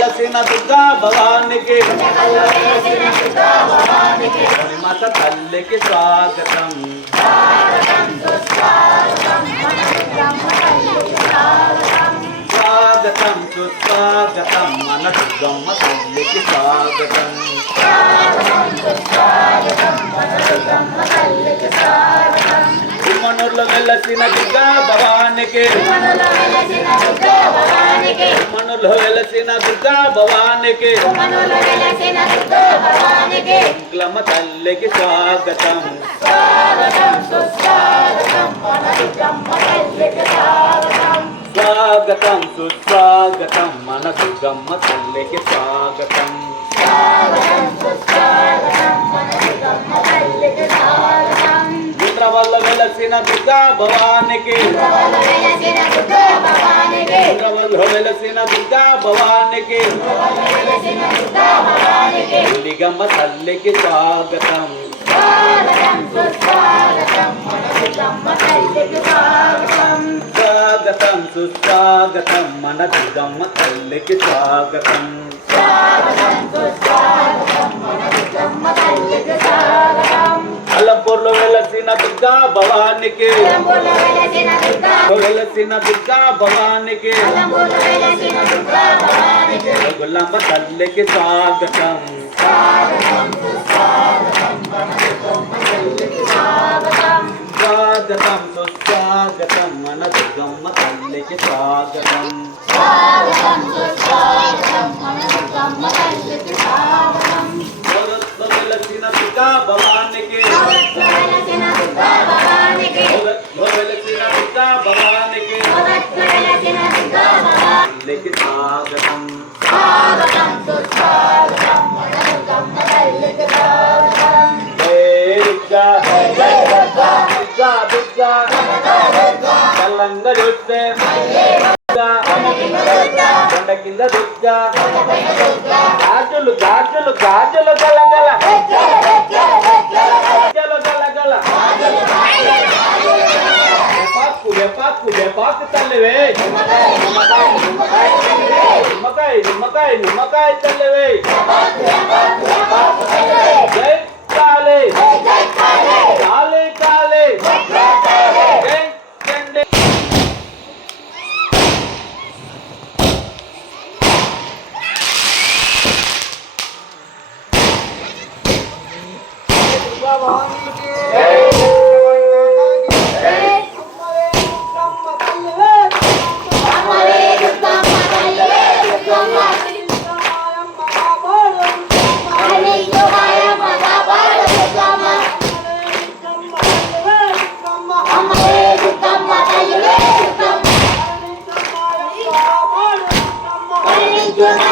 వెలసిన దుర్గా భవానికి మత తల్లికి స్వాగతం స్వాగతం సుస్వాగతం మన దుర్గమ్మ తల్లికి స్వాగతం తిరుమనూరులో వెలసిన దుర్గా భవానికి తిరుమనూరులో వెలసిన దుర్గా భవానికి దుర్గమ్మ తల్లికి స్వాగతం స్వాగతం సుస్వాగతం మన దుర్గమ్మ తల్లికి స్వాగతం ఇంద్రవల్ల వెలసిన దుర్గా భవానికి ఇంద్రవల్ల వెలసిన దుర్గా భవానికి దుర్గమ్మ తల్లికి స్వాగతం స్వాగతం సుస్వాగతం మన దుర్గమ్మ తల్లికి స్వాగతం అలంపూర్లో వెలసిన దుర్గా భవానికి వెలసిన దుర్గా భవానికి గుల్లమ్మ తల్లికి స్వాగతం స్వాగతం సుస్వాగతం మన దుర్గమ్మ తల్లికి స్వాగతం వెలసిన దుర్గా భవానికి వెలసిన దుర్గా భవానికి తల్లికి స్వాగతం కల్లంగ చూస్తే కొండ కింద దుర్గా గాజులు గాజులు గాజులు గలగల గలగల వెపాకు వెపాకు వెపాకు తల్లివే నిమ్మకాయ నిమ్మకాయ నిమ్మకాయ తల్లివే జై కాళీ కాళీ కాళీ జై చండి Yeah.